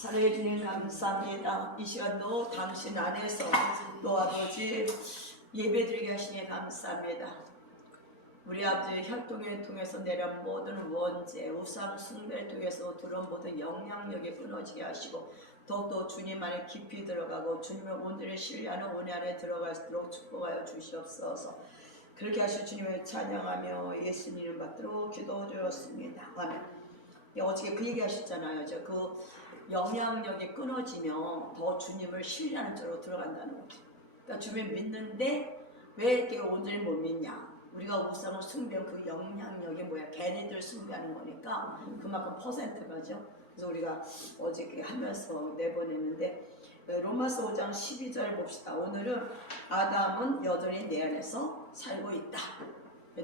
사랑해 주님 감사합니다. 이 시간도 당신 안에서 또 아버지 예배드리게 하시니 감사합니다. 우리 아버지의 혈통을 통해서 내려온 모든 원죄, 우상 숭배를 통해서 들어온 모든 영향력이 끊어지게 하시고 더욱더 주님 안에 깊이 들어가고 주님의 온전히 신뢰하는 은혜 안에 들어갈 수 있도록 축복하여 주시옵소서. 그렇게 하실 주님을 찬양하며 예수님 이름 받도록 기도드렸습니다. 아멘. 어저께 그 얘기 하셨잖아요. 그 영향력이 끊어지면 더 주님을 신뢰하는 쪽으로 들어간다는 거죠. 그러니까 주님을 믿는데 왜 이렇게 온전히 못 믿냐? 우리가 우상을 숭배한 그 영향력이 뭐야? 걔네들 숭배하는 거니까 그만큼 퍼센트가죠. 그래서 우리가 어저께 하면서 내보냈는데 로마서 5장 12절 봅시다. 오늘은 아담은 여전히 내 안에서 살고 있다.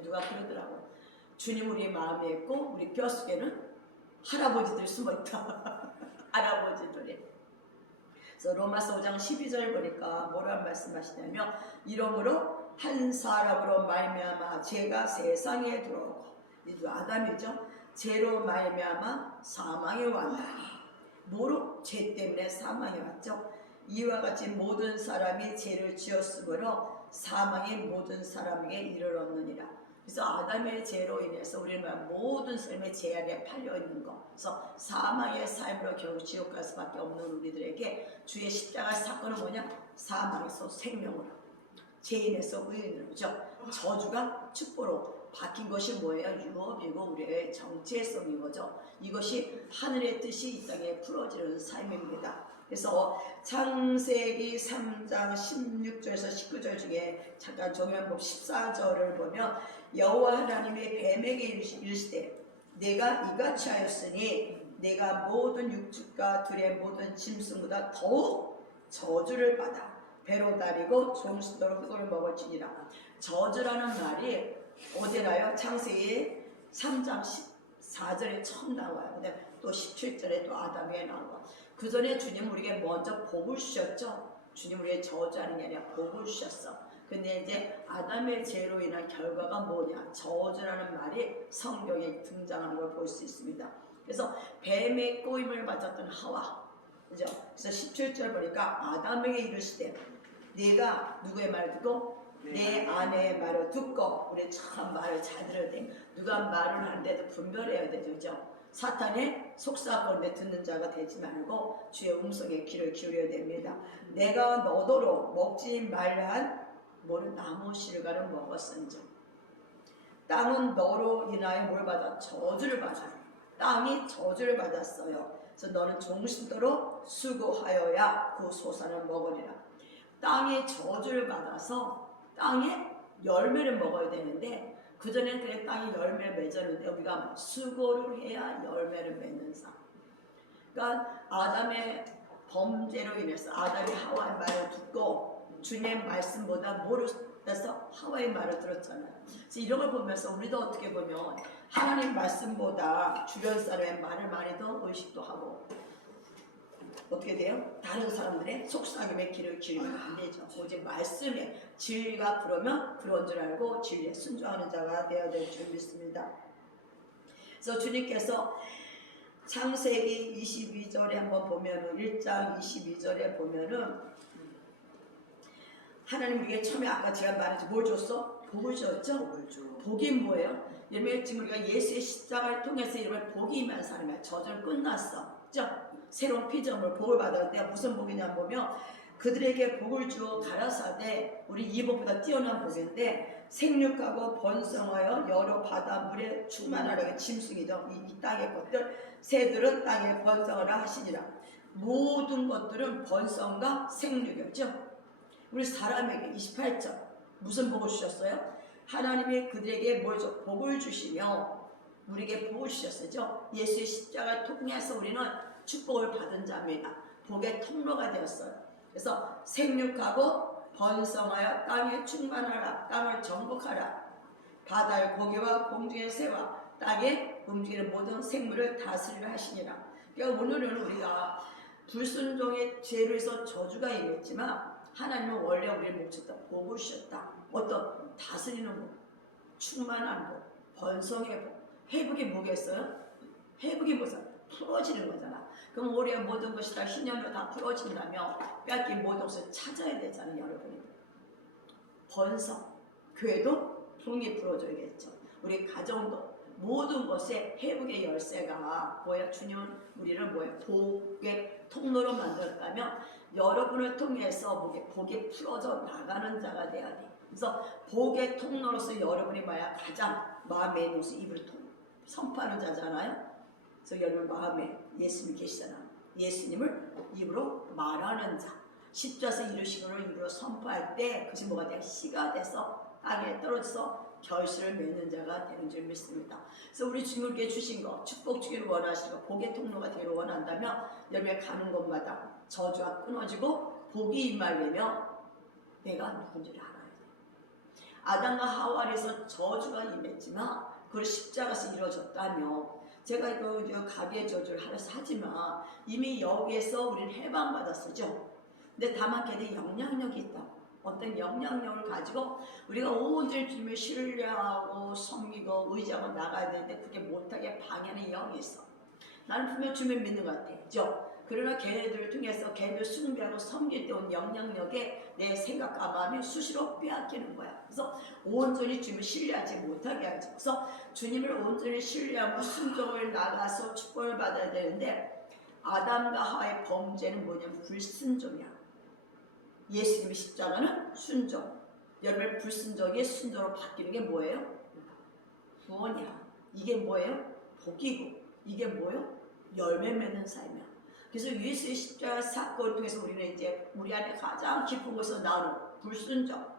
누가 그러더라고. 주님 우리 마음에 있고 우리 뼛속에는 할아버지들이 숨어있다. 할아버지들이. 그래서 로마서 5장 12절 보니까 뭐라고 말씀하시냐면 이러므로 한 사람으로 말미암아 죄가 세상에 들어오고 이도 아담이죠. 죄로 말미암아 사망이 왔나니 뭐로? 죄 때문에 사망이 왔죠. 이와 같이 모든 사람이 죄를 지었으므로 사망이 모든 사람에게 이르렀느니라. 그래서 아담의 죄로 인해서 우리는 모든 삶의 죄 안에 팔려있는 거. 그래서 사망의 삶으로 결국 지옥 갈 수밖에 없는 우리들에게 주의 십자가 사건은 뭐냐? 사망에서 생명으로, 죄인에서 의인으로, 그죠? 저주가 축복으로 바뀐 것이 뭐예요? 유업이고 우리의 정체성인 거죠. 이것이 하늘의 뜻이 이 땅에 풀어지는 삶입니다. 그래서 창세기 3장 16절에서 19절 중에 잠깐 정연복 14절을 보면 여호와 하나님의 뱀에게 이르시되 내가 이같이 하였으니 내가 모든 육축과 들의 모든 짐승보다 더욱 저주를 받아 배로 다리고 종신도로 흙을 먹을지니라. 저주라는 말이 어디 나요? 창세기 3장 14절에 처음 나와요. 근데 또 17절에 또 아담에 나와. 그 전에 주님 우리에게 먼저 복을 주셨죠. 주님 우리에게 저주하는 게 아니라 복을 주셨어. 근데 이제 아담의 죄로 인한 결과가 뭐냐? 저주라는 말이 성경에 등장하는 걸 볼 수 있습니다. 그래서 뱀의 꼬임을 맞았던 하와, 그죠? 그래서 17절 보니까 아담에게 이르시되 네가 누구의 말을 듣고 내 아내의 말을 듣고. 우리 참 말을 잘 들어야 돼. 누가 말을 하는데도 분별해야 되죠. 그죠? 사탄의 속삭거리는데 듣는 자가 되지 말고 주의 음성에 귀를 기울여야 됩니다. 내가 너더러 먹지 말란 뭐는 나무 실과를 먹었은즉 땅은 너로 인하여 뭘 받아? 저주를 받아. 땅이 저주를 받았어요. 그래서 너는 종신도로 수고하여야 그 소산을 먹으리라. 땅이 저주를 받아서 땅에 열매를 먹어야 되는데 그전에는 그래 땅이 열매를 맺었는데 우리가 수고를 해야 열매를 맺는 삶. 그러니까 아담의 범죄로 인해서 아담이 하와의 말을 듣고 주님의 말씀보다 뭐를 해서 하와의 말을 들었잖아요. 그래서 이런 걸 보면서 우리도 어떻게 보면 하나님 말씀보다 주변 사람의 말을 많이 더 의식도 하고 어떻게 돼요? 다른 사람들의 속삭임에 귀를 기울이면 안 되죠. 오직 말씀에 진리가 그러면 그런 줄 알고 진리에 순종하는 자가 되어야 될 줄 믿습니다. 그래서 주님께서 창세기 22절에 한번 보면은 1장 22절에 보면은 하나님 우리에게 처음에 아까 제가 말했죠. 뭘 줬어? 복을 줬죠? 복이 뭐예요? 예를 지금 우리가 예수의 십자가를 통해서 이름을 복이 임한 사람이야. 저절 끝났어. 그죠? 새로운 피조물 복을 받았는데 무슨 복이냐 보면 그들에게 복을 주어 가라사대 우리 이 복보다 뛰어난 복인데 생육하고 번성하여 여러 바다 물에 충만하라는 짐승이죠. 이 땅의 것들 새들은 땅에 번성하라 하시니라. 모든 것들은 번성과 생육이었죠. 우리 사람에게 28절 무슨 복을 주셨어요? 하나님이 그들에게 뭘 줘? 복을 주시며 우리에게 복을 주셨어요. 예수의 십자가를 통해서 우리는 축복을 받은 자입니다. 복의 통로가 되었어요. 그래서 생육하고 번성하여 땅에 충만하라. 땅을 정복하라. 바다의 고기와 공중의 새와 땅에 움직이는 모든 생물을 다스리라 하시니라. 그러니까 오늘은 우리가 불순종의 죄로 해서 저주가 임했지만 하나님은 원래 우리의 목적다 복을 주셨다. 어떤 다스리는 복, 충만한 복, 번성의 복. 회복이 뭐겠어요? 회복이 뭐죠? 풀어지는 거잖아. 그럼 우리의 모든 것이 다 신령으로 다 풀어진다며 빼앗긴 모든 것을 찾아야 되잖아요, 여러분이. 번성, 교회도 풍이 풀어줘야겠죠. 우리 가정도 모든 것에 회복의 열쇠가 뭐야? 주님은 우리를 뭐야? 복의 통로로 만들었다면 여러분을 통해서 복이 풀어져 나가는 자가 돼야 돼. 그래서 복의 통로로서 여러분이 뭐야? 가장 마음에 있는 것을 입을 선포하는 자잖아요. 그래서 여러분 마음에 예수님이 계시잖아. 예수님을 입으로 말하는 자. 십자서 이루시고를 입으로 선포할 때 그것이 뭐가 돼? 씨가 돼서 땅에 떨어져서 결실을 맺는 자가 되는 줄 믿습니다. 그래서 우리 주님께 주신 거, 축복 주기를 원하시고 복의 통로가 되기를 원한다면 여러분이 가는 곳마다 저주가 끊어지고 복이 임하려면 내가 누군지를 알아야 돼. 아담과 하와에서 저주가 임했지만 그걸 십자가에서 이루어졌다며 제가 이거 가비의 저주를 하지만 이미 여기에서 우리는 해방받았었죠. 근데 다만 걔네 영향력이 있다. 어떤 영향력을 가지고 우리가 온전히 주님을 신뢰하고 섬기고 의지하고 나가야 되는데 그게 못하게 방해하는 영이 있어. 나는 분명 주님을 믿는 것 같아. 그죠? 그러나 걔네들을 통해서 걔네들 숭배하고 섬길 때 온 영향력에 내 생각과 마음이 수시로 빼앗기는 거야. 그래서 온전히 주님을 신뢰하지 못하게 하지. 그래서 주님을 온전히 신뢰하고 순종을 나가서 축복을 받아야 되는데 아담과 하와의 범죄는 뭐냐면 불순종이야. 예수님의 십자가는 순종. 여러분의 불순종이 순종으로 바뀌는 게 뭐예요? 구원이야. 이게 뭐예요? 복이고. 이게 뭐예요? 열매 맺는 삶이야. 그래서 예수의 십자가 사건을 통해서 우리는 이제 우리 안에 가장 깊은 곳에서 나오는 불순종.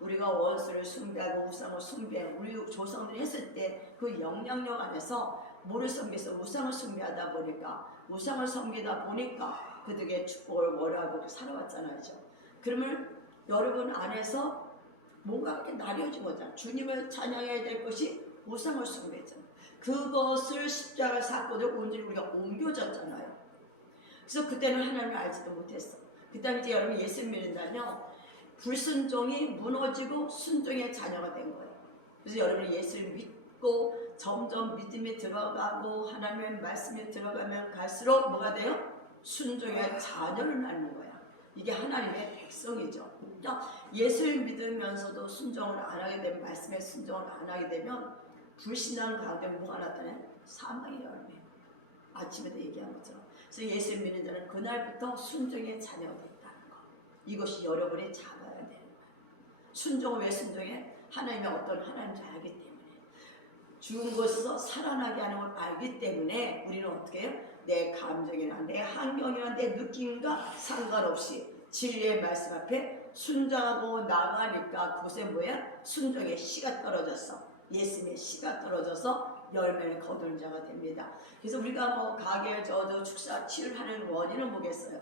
우리가 원수를 숭배하고 우상을 숭배하고 우리 조상들이 했을 때 그 영향력 안에서 뭐를 섬겨서 우상을 숭배하다 보니까 우상을 섬기다 보니까 그들에게 축복을 뭐라고 살아왔잖아요. 그러면 여러분 안에서 뭔가 그렇게 나뉘어진 거잖아요. 주님을 찬양해야 될 것이 우상을 숭배했잖아요. 그것을 십자가 사건을 온전히 우리가 옮겨졌잖아요. 그래서 그때는 하나님을 알지도 못했어. 그다음에 이제 여러분 예수 믿는다면 불순종이 무너지고 순종의 자녀가 된 거예요. 그래서 여러분이 예수를 믿고 점점 믿음이 들어가고 하나님의 말씀이 들어가면 갈수록 뭐가 돼요? 순종의 자녀를 낳는 거야. 이게 하나님의 백성이죠. 그러니까 예수를 믿으면서도 순종을 안 하게 되면 말씀에 순종을 안 하게 되면 불신앙 가운데 뭐가 나타나요? 사망의 열매. 아침에도 얘기한 것처럼. 그래서 예수를 믿는 자는 그날부터 순종의 자녀가 됐다는 거. 이것이 여러분이 잡아야 되는 거예요. 순종을 왜 순종해? 하나님의 어떤 하나님 줄 알기 때문에. 죽은 곳에서 살아나게 하는 걸 알기 때문에 우리는 어떻게 해요? 내 감정이나 내 환경이나 내 느낌과 상관없이 진리의 말씀 앞에 순종하고 나가니까 그곳에 뭐야? 순종의 씨가 떨어졌어. 예수님의 씨가 떨어져서 열매를 거두는 자가 됩니다. 그래서 우리가 뭐 가게 저도 축사 치유하는 원인은 뭐겠어요?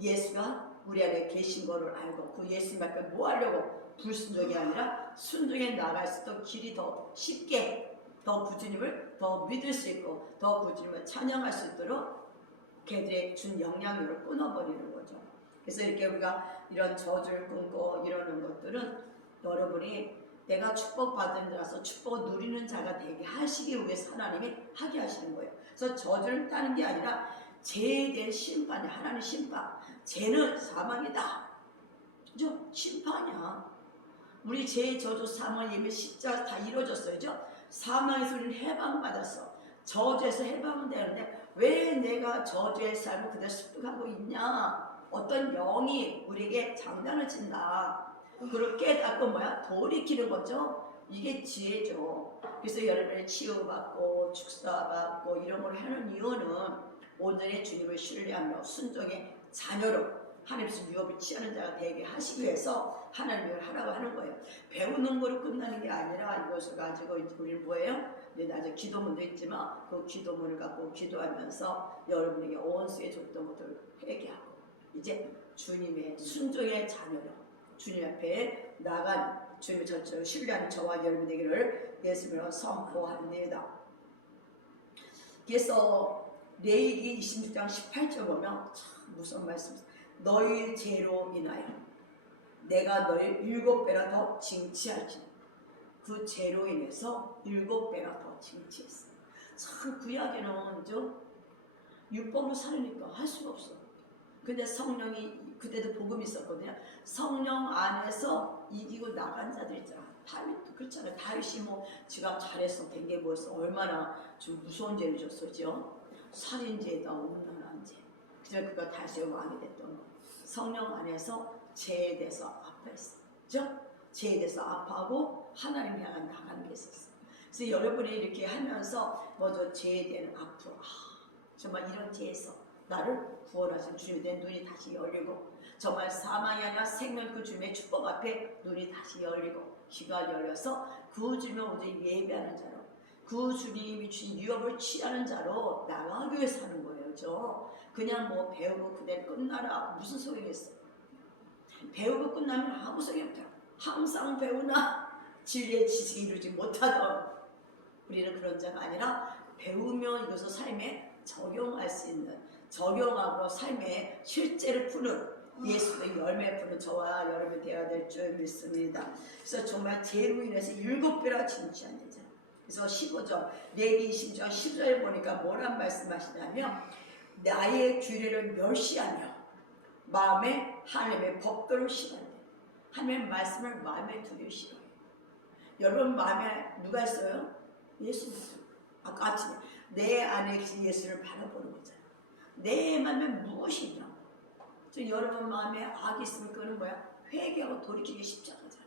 예수가 우리 안에 계신 거를 알고 그 예수님 앞에 뭐 하려고? 불순종이 아니라 순종에 나갈 수 있도록 길이 더 쉽게 더 구주님을 더 믿을 수 있고 더 구주님을 찬양할 수 있도록 걔들의 준 영향력을 끊어버리는 거죠. 그래서 이렇게 우리가 이런 저주를 끊고 이러는 것들은 여러분이 내가 축복받은 자라서 축복을 누리는 자가 되게 하시기 위해서 하나님이 하게 하시는 거예요. 그래서 저주를 따는 게 아니라 죄에 대한 심판이 하나님 심판. 죄는 사망이다. 그죠? 심판이야. 우리 죄의 저주 사망 이미 십자가 다 이루어졌어요. 그죠? 사망에서 우리는 해방받았어. 저주에서 해방은 되는데 왜 내가 저주의 삶을 그대로 습득하고 있냐? 어떤 영이 우리에게 장난을 친다. 그렇게 깨닫고 뭐야? 돌이키는 거죠. 이게 지혜죠. 그래서 여러분이 치유받고 축사받고 이런 걸 하는 이유는 온전히 주님을 신뢰하며 순종의 자녀로 하나님께서 유업을 취하는 자가 되게 하시기 위해서 하나님을 하라고 하는 거예요. 배우는 거로 끝나는 게 아니라 이것을 가지고 우리는 뭐예요? 나중에 기도문도 있지만 그 기도문을 갖고 기도하면서 여러분에게 원수에 줬던 것들을 회개하고 이제 주님의 순종의 자녀로 주님 앞에 나간 주님의 전처를 신뢰하는 저와 여러분 되기를 예수님으로 선포합니다. 그래서 레위기 26장 18절 보면 참 무서운 말씀이에요. 너희 죄로 인하여 내가 너희 7배나 더 징치하지. 그 죄로 인해서 7배나 더 징치했어요. 참 구약에는 율법으로 살으니까 할 수가 없어. 근데 성령이 그때도 복음이 있었거든요. 성령 안에서 이기고 나간 자들 있잖아. 다윗도 그렇잖아요. 다윗이 뭐 지가 잘해서 된 게 뭐였어. 얼마나 좀 무서운 죄를 졌었죠. 살인죄다 음란한 죄. 그래서 그가 다시 왕이 됐던 거. 성령 안에서 죄에 대해서 아파했어. 그죠? 죄에 대해서 아파하고 하나님 향한 나가는 게 있었어. 그래서 여러분이 이렇게 하면서 먼저 죄에 대한 아픔, 정말 이런 죄에서 나를 구원하신 주님에 대한 눈이 다시 열리고, 정말 사망이 아니라 생명 그 주님의 축복 앞에 눈이 다시 열리고 귀가 열려서 그 주님을 오직 예배하는 자로, 그 주님이 주신 유업을 취하는 자로 나가기 위해서 하는 거예요. 그죠? 그냥 뭐 배우고 그대로 끝나라 무슨 소용이 있어. 배우고 끝나면 아무 소용이 없다. 항상 배우나 진리의 지식이 이루지 못하던 우리는 그런 자가 아니라 배우며 이것을 삶에 적용할 수 있는, 적용하고 삶에 실제로 푸는 예수의 열매 푸는 저와 여러분이 되어야 될 줄 믿습니다. 그래서 정말 죄로 인해서 7배나 진취한 되죠. 그래서 15절 레위 20장 10절에 보니까 뭐란 말씀하시냐면 나의 규례를 멸시하며 마음에 하나님의 법도를 싫어한대. 하나님의 말씀을 마음에 두기 싫어요. 여러분 마음에 누가 있어요? 예수 믿어요. 아까 아침에 내 안에 예수를 바라보는 거잖아요. 내 마음에 무엇이 있냐? 여러분 마음에 악이 있으면 그거는 뭐야? 회개하고 돌이키기 십자가잖아.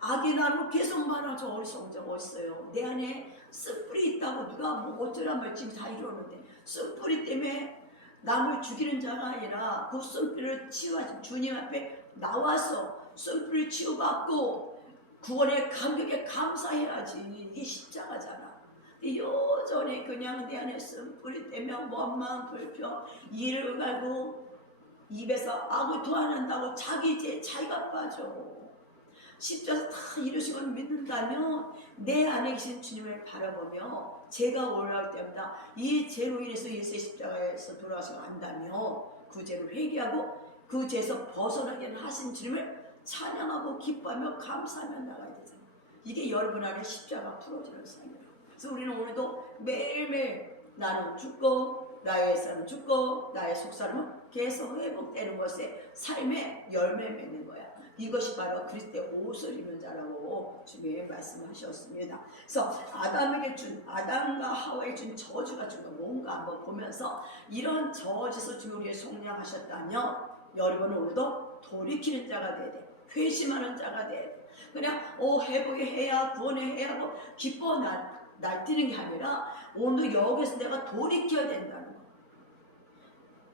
악이 나로 계속 말하죠. 어리석은 자가 어딨어요. 내 안에 쓴뿌리 있다고 누가 뭐 어쩌란 말 지금 다 이러는데, 쓴뿌리 때문에 남을 죽이는 자가 아니라 그 쏜뿌리를 치유하지, 주님 앞에 나와서 쏜뿌리를 치유받고 구원의 감격에 감사해야지. 이게 십자가잖아. 여전히 그냥 내 안에 쏜뿌리 때문에 원망 불평 이를 갈고 입에서 악을 토해낸다고 자기 죄 자기가 빠져. 십자가 다 이루시고 믿는다면 내 안에 계신 주님을 바라보며 죄가 올라올 때마다 이 죄로 인해서 예수의 십자가에서 돌아가시고 안다며 그 죄를 회개하고 그 죄에서 벗어나게 하신 주님을 찬양하고 기뻐하며 감사하며 나가야 되잖아요. 이게 여러분 안에 십자가 풀어지는 삶이에요. 그래서 우리는 오늘도 매일매일 나는 죽고 나의 사람은 죽고 나의 속사람은 계속 회복되는 것에 삶의 열매 맺는 거야. 이것이 바로 그리스도의 옷을 입는 자라고 주님이 말씀하셨습니다. 그래서 아담에게 준, 아담과 하와에게 준 저주가 좀 뭔가 한번 보면서 이런 저주에서 주님 우리를 속량하셨다면 여러분은 오늘도 돌이키는 자가 돼야 돼. 회심하는 자가 돼야 돼. 그냥 회복이 해야 구원해야 하고 기뻐 날뛰는 게 아니라 오늘 여기서 내가 돌이켜야 된다는 거.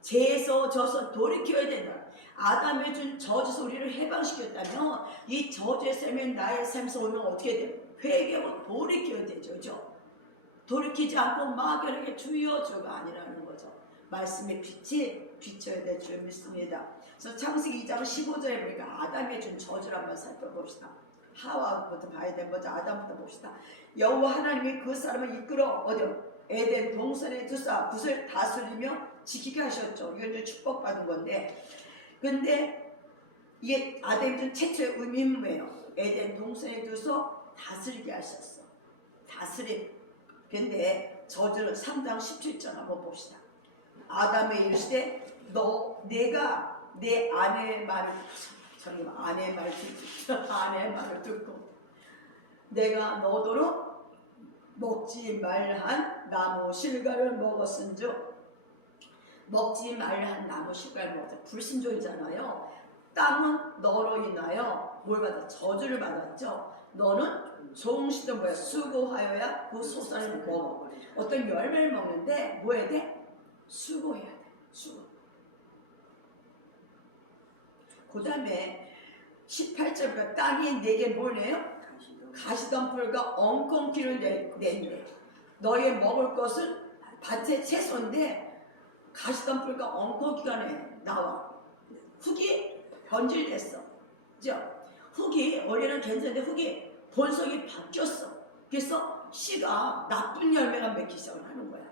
죄에서 져서 돌이켜야 된다. 아담이 준 저주에서 우리를 해방시켰다면 이 저주의 삶이 나의 삶에서 오면 어떻게 돼요? 회개하고 돌이켜야 되죠. 그죠? 돌이키지 않고 막연하게 주여 주가 아니라는 거죠. 말씀의 빛이 비춰야 될 줄 믿습니다. 그래서 창세기 2장 15절에 보니까 아담이 준 저주를 한번 살펴봅시다. 하와부터 봐야 되는 거죠. 아담부터 봅시다. 여호와 하나님이 그 사람을 이끌어 어디요? 에덴 동산에 두사 굿을 다스리며 지키게 하셨죠. 이건 이제 축복받은 건데, 근데 이게 아담이 준 최초의 의미는 뭐예요? 에덴 동산에 두서 다스리게 하셨어. 다스림. 근데 저주는 3장 17절 한번 봅시다. 아담에 이르시되 내가 내 아내의 말을 아내의 말을 듣고 내가 너더러 먹지 말한 나무 실과를 먹었은즉, 먹지 말한 나무 실과를 먹었어. 불순종이잖아요. 땅은 너로 인하여 뭘 받았어? 저주를 받았죠. 너는 종시도 뭐야? 수고하여야 그 소산을 먹어. 어떤 열매를 먹는데 뭐 해야 돼? 수고해야 돼. 수고. 그 다음에 18절부터 땅이 내게 뭘 내요? 가시덤불과 엉겅퀴를 낸대. 너의 먹을 것은 밭의 채소인데 가시덤불과 엉겅퀴가 나와. 흙이 변질됐어. 그죠? 흙이 원래는 괜찮은데 흙이 본성이 바뀌었어. 그래서 씨가 나쁜 열매가 맺기 시작을 하는 거야.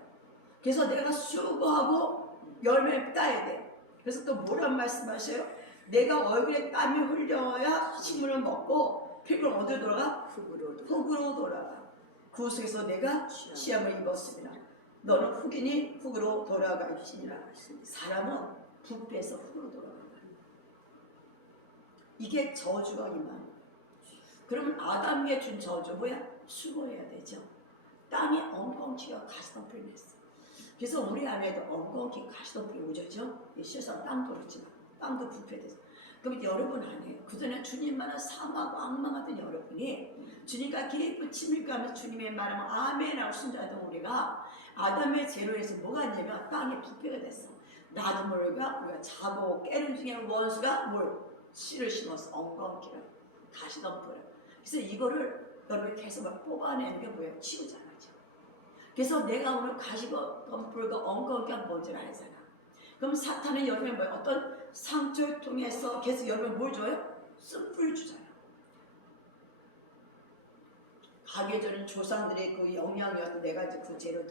그래서 내가 수고하고 열매를 따야 돼. 그래서 또 뭐란 말씀하셔요? 내가 얼굴에 땀이 흘려야 식물을 먹고 피부는 어디로 돌아가? 흙으로 돌아가. 그 속에서 내가 시험을 입었습니다. 너는 흑이니 흑으로 돌아갈지니라. 사람은 부패해서 흑으로 돌아간다. 이게 저주가 임하는. 그러면 아담에게 준 저주 뭐야? 수고해야 되죠. 땅에 엉겅퀴가 가시덤불이 냈어. 그래서 우리 안에도 엉겅퀴 가시덤불이 오죠. 세상 땅도 그렇지만 땅도 부패돼서. 그럼 여러분 안에 그전에 주님만은 사망하고 악망하던 여러분이 주님과 깊은 친밀 가면서 주님의 말하면 아멘하고 순종하던 우리가 아담의 죄로에서 뭐가 있냐면 땅에 부패가 됐어. 나도 모르게 우리가 자고 깨는 중에 원수가 뭘 씨를 심었어. 엉겅퀴를 가시덤불을. 그래서 이거를 여러분이 계속 막 뽑아내는 게 뭐예요? 치우잖아요. 그래서 내가 오늘 가시덤불과 엉겅퀴가 뭔지를 알잖아. 그럼 사탄은 여러분이 뭐예요? 어떤 상처를 통해서 계속 여러분 뭘 줘요? 쓴뿌리 주잖아요. 가기 전에 조상들의 그 영향이어서 내가 이제 그 죄를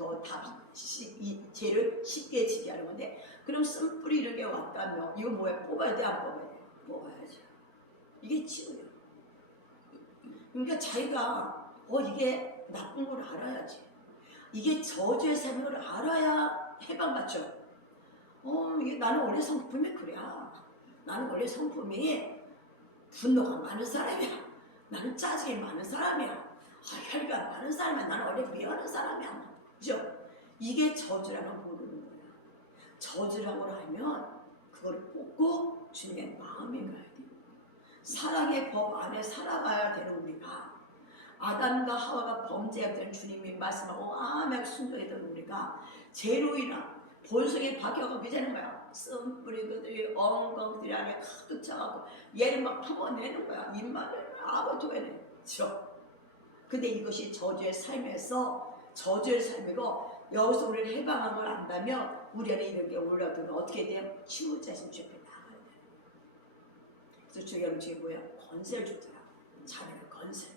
이 죄를 쉽게 지게 하는 건데, 그럼 쓴뿌리 이렇게 왔다면 이거 뭐야? 뽑아야 돼? 안 뽑아야 돼? 뽑아야죠. 이게 치유예요. 그러니까 자기가 이게 나쁜 걸 알아야지. 이게 저주의 삶인 걸 알아야 해방받죠. 이게 나는 원래 성품이 그래. 나는 원래 성품이 분노가 많은 사람이야. 나는 짜증이 많은 사람이야. 혈기가 많은 사람이야. 나는 원래 미워하는 사람이야. 그죠? 이게 저주라는 걸 모르는 거야. 저주라고 하면 그걸 뽑고 주님의 마음에 가야 돼. 사랑의 법 안에 살아가야 되는 우리가, 아담과 하와가 범죄했던 주님이 말씀하고 아멘 순종했던 우리가 죄로 인한 본성에 박혀가고 되는 거야. 쓴뿌리 그들이 엉겅들이 안에 가득 차가고 얘를 막 품어내는 거야. 입만을 아버토해내. 그렇죠? 근데 이것이 저주의 삶에서 저주의 삶이고, 여기서 우리를 해방함을 안다면 우리 안에 이런 게 올라들면 어떻게 돼요? 치유자신 주에 나가야 돼. 그래서 주의 영주에 뭐야? 권세를 주더라. 자녀의 권세.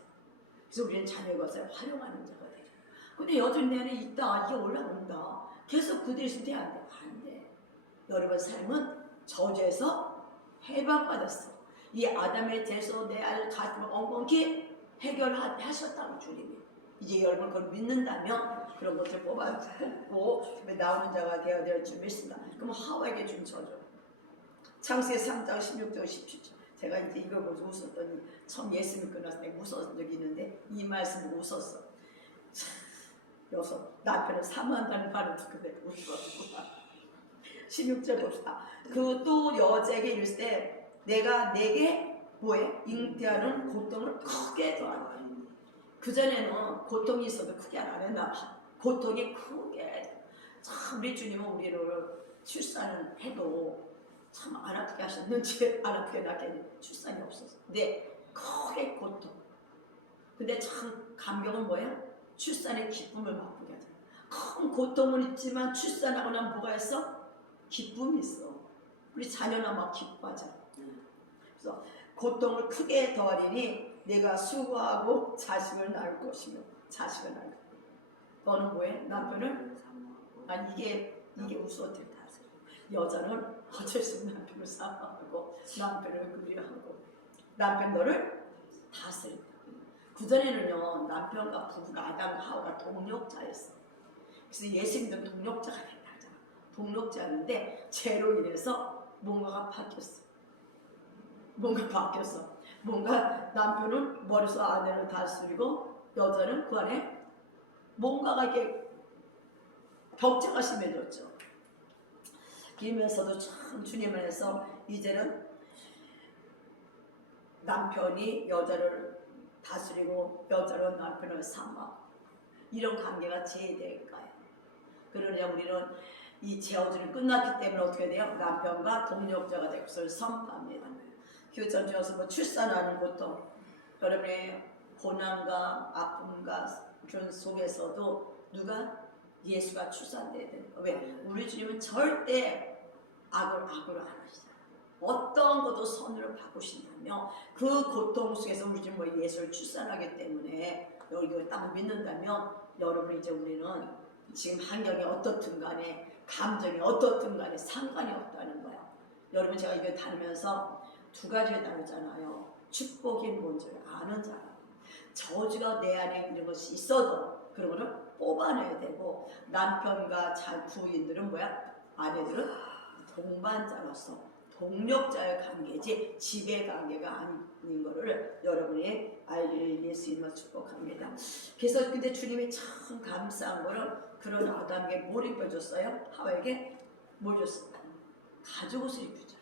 그래서 우리는 자녀의 것을 활용하는 자가 되죠. 근데 여전히 내 안에 있다. 이게 올라온다. 계속 그대로 있으면 돼? 안 돼? 안 돼. 여러분 삶은 저주에서 해방받았어. 이 아담의 죄에서 내 안을 가슴을 엉겅퀴 해결하셨다고 주님이. 이제 여러분 그걸 믿는다면 그런 것을 뽑고 나오는 자가 되어야 될 줄 믿습니다. 그럼 하와에게 준 저주. 창세기 3장 16절 17절. 제가 이제 이걸 보고 웃었더니 처음 예수 믿고 나서 내가 웃었던 적이 있는데 이 말씀 보고 웃었어. 여기서 남편을 사모한다는 말을 듣고 내가 웃었구나. 16절 봅시다. 그 또 여자에게 이르실 때 내가 내게 뭐해? 잉태하는 고통을 크게 더하라. 그전에는 고통이 있어도 크게 안 했나 봐. 고통이 크게. 참 우리 주님은 우리를 출산을 해도 참 안 아프게 하셨는지 안 아프게 낳게 출산이 없었어. 근데 크게 고통. 근데 참 감격은 뭐야? 출산의 기쁨을 맛보게 하잖아. 큰 고통은 있지만 출산하고 나면 뭐가 있어? 기쁨이 있어. 우리 자녀나 막 기뻐하잖아. 그래서 고통을 크게 더하리니 내가 수고하고 자식을 낳을 것이며 자식을 낳을 것이며. 너는 뭐해? 남편을? 아니 이게 웃어도 여자는 어쩔 수 없는 남편을 사랑하고 남편을 그리워하고 남편 너를 다스린다. 그전에는요 남편과 부부가 아담과 하와가 동력자였어. 그래서 예수님도 동력자가 된다 하잖아. 동력자였는데 죄로 인해서 뭔가가 바뀌었어. 뭔가 남편은 머릿속 아내를 다스리고 여자는 그 안에 뭔가가 이렇게 격차가 심해졌죠. 그러면서도 참 주님 안에서 이제는 남편이 여자를 다스리고 여자는 남편을 삼아 이런 관계가 재해될까요? 그러냐 우리는 이 재혼이 끝났기 때문에 어떻게 돼요? 남편과 동력자가 되고 그것을 선포합니다. 교전지어서 뭐 출산하는 고통, 여러분의 고난과 아픔과 그런 속에서도 누가? 예수가 출산돼야 되는 거예요. 왜? 우리 주님은 절대 악으로 안 하시잖아요. 어떤 것도 선으로 바꾸신다며 그 고통 속에서 우리 주님 뭐 예수를 출산하기 때문에 여기 딱 믿는다면 여러분 이제 우리는 지금 환경이 어떻든 간에 감정이 어떻든 간에 상관이 없다는 거야. 여러분 제가 이거 다니면서 두 가지가 다르잖아요. 축복이 뭔지를 아는 자라. 저주가 내 안에 있는 것이 있어도 그런 거는 뽑아내야 되고, 남편과 부인들은 뭐야? 아내들은 동반자로서 동력자의 관계지 지배 관계가 아닌 거를 여러분이 알기를 예수님을 축복합니다. 그래서 근데 주님이 참 감사한 거는 그런 아담에게 뭘 입혀줬어요? 하와에게 뭘 줬어요? 가죽옷을 입히죠.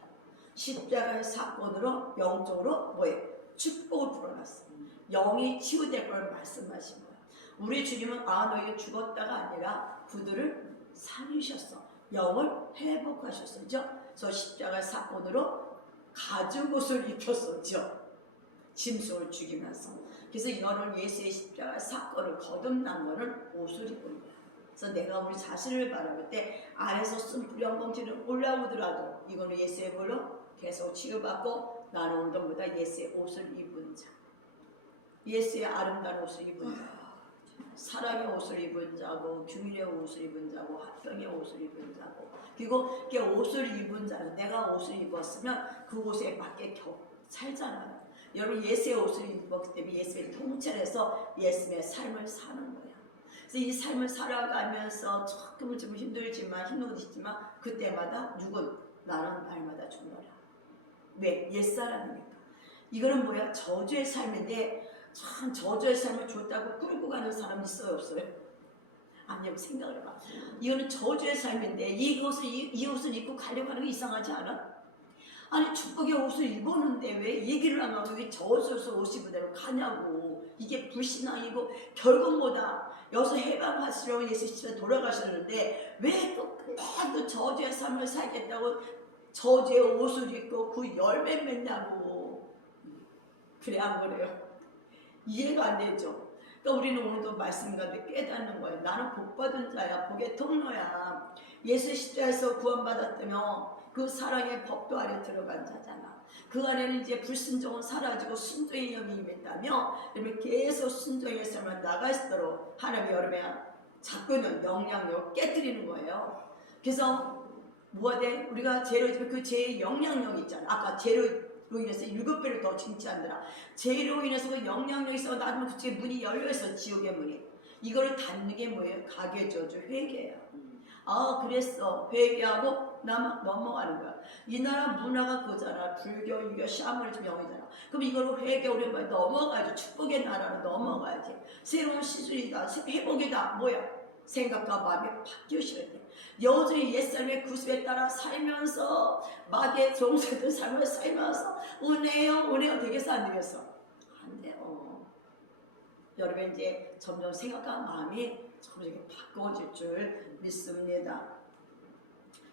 십자가의 사건으로 영적으로 뭐예요? 축복을 풀어놨어요. 영이 치유될 걸 말씀하신 거예요. 우리 주님은 너희가 죽었다가 아니라 그들을 살리셨어. 영을 회복하셨었죠. 그래서 십자가 사건으로 가죽옷을 입혔었죠. 짐승을 죽이면서. 그래서 여러분 예수의 십자가 사건을 거듭난 거는 옷을 입은 거야. 그래서 내가 우리 자신을 바라볼 때 안에서 쓴뿌리 엉겅지는 올라오더라도 이거는 예수의 걸로 계속 치유받고 나는 오늘보다 예수의 옷을 입은 자. 예수의 아름다운 옷을 입은 자. 사랑의 옷을 입은 자고 규율의 옷을 입은 자고 화평의 옷을 입은 자고 그리고 그 옷을 입은 자는 내가 옷을 입었으면 그 옷에 맞게 살잖아요. 여러분 예수의 옷을 입었기 때문에 예수의 통찰에서 예수의 삶을 사는 거야. 그래서 이 삶을 살아가면서 조금은 좀 힘들지만 그때마다 나는 날마다 죽노라. 왜? 옛사람이니까. 이거는 뭐야? 저주의 삶인데 참 저주의 삶을 좋다고 끌고 가는 사람 있어요 없어요? 아니요. 생각을 해봐. 이거는 저주의 삶인데 이 옷을 입고 가려고 하는 게 이상하지 않아? 아니 축복의 옷을 입었는데 왜 얘기를 안 하고 왜 저주에서 옷 입은 대로 가냐고. 이게 불신앙이고 결국 뭐다. 여기서 해방하시려고 예수 집에 돌아가셨는데 왜 또 저주의 삶을 살겠다고 저주의 옷을 입고 그 열매 맺냐고. 그래 안 그래요? 이해가 안 되죠. 그러니까 우리는 오늘도 말씀 가운데 깨닫는 거예요. 나는 복받은 자야. 복의 통로야. 예수 십자가에서 구원받았다며 그 사랑의 법도 아래 들어간 자잖아. 그 안에는 이제 불순종은 사라지고 순종의 영이 임했다며 그러면 계속 순종의 삶을 나갈수록 하나님의 여름에 자꾸 있는 영향력을 깨뜨리는 거예요. 그래서 뭐가 돼? 우리가 죄로 지면 그 죄의 영향력이 있잖아. 아까 죄로 인해서 7배를 더 징치한다라. 죄로 인해서 그 영향력이 있어 나도 그쪽에 문이 열려있어. 지옥의 문이. 이거를 닫는 게 뭐예요? 가게 저주 회개예요. 그랬어. 회개하고 넘어가는 거야. 이 나라 문화가 그거잖아. 불교, 유교, 샤머니즘 영이잖아. 그럼 이거를 회개 우리 말 넘어가야지. 축복의 나라로 넘어가야지. 새로운 시술이다. 회복이다. 뭐야? 생각과 마음이 바뀌어셔야 돼. 여전히 옛삶의 구습에 따라 살면서 마귀의 종세된 삶을 살면서 은혜요 되겠어 안 되겠어? 안 돼요. 여러분 이제 점점 생각과 마음이 점점 바꿔질 줄 믿습니다.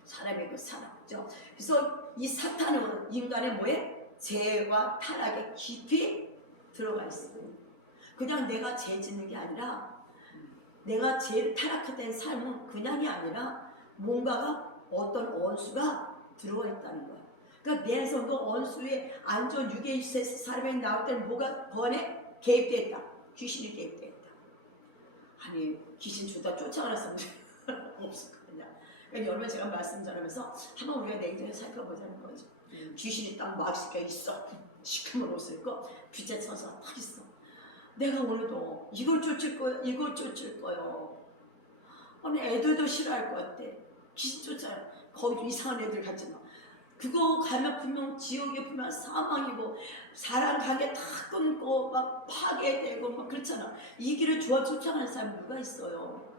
사람의 그 사랑이죠. 그래서 이 사탄은 인간의 뭐에? 죄와 타락에 깊이 들어가 있어요. 그냥 내가 죄 짓는 게 아니라 내가 죄를 타락된 삶은 그냥이 아니라 뭔가가 어떤 원수가 들어와 있다는 거야. 그러니까 내 성도 원수의 안 좋은 유괴 사람이 나올 때는 뭐가 그 안에 개입되어 있다. 귀신이 개입되어 있다. 아니 귀신 주다 쫓아가는 사람들 없을 거냐. 그러니까 여러분 제가 말씀 전하면서 한번 우리가 냉정히 살펴보자는 거죠. 귀신이 딱 마시가 있어. 시커먼 옷을 입고 빛의 천사가 딱 있어. 내가 오늘도 이걸 쫓을 거야, 이걸 쫓을 거요. 아니 애들도 싫어할 것 같아. 귀신 쫓아요. 거기 이상한 애들 같지 마. 그거 가면 분명 지옥에 분명 사망이고 사람 가게 다 끊고 막 파괴되고 막 그렇잖아. 이 길을 쫓아가는 사람 누가 있어요?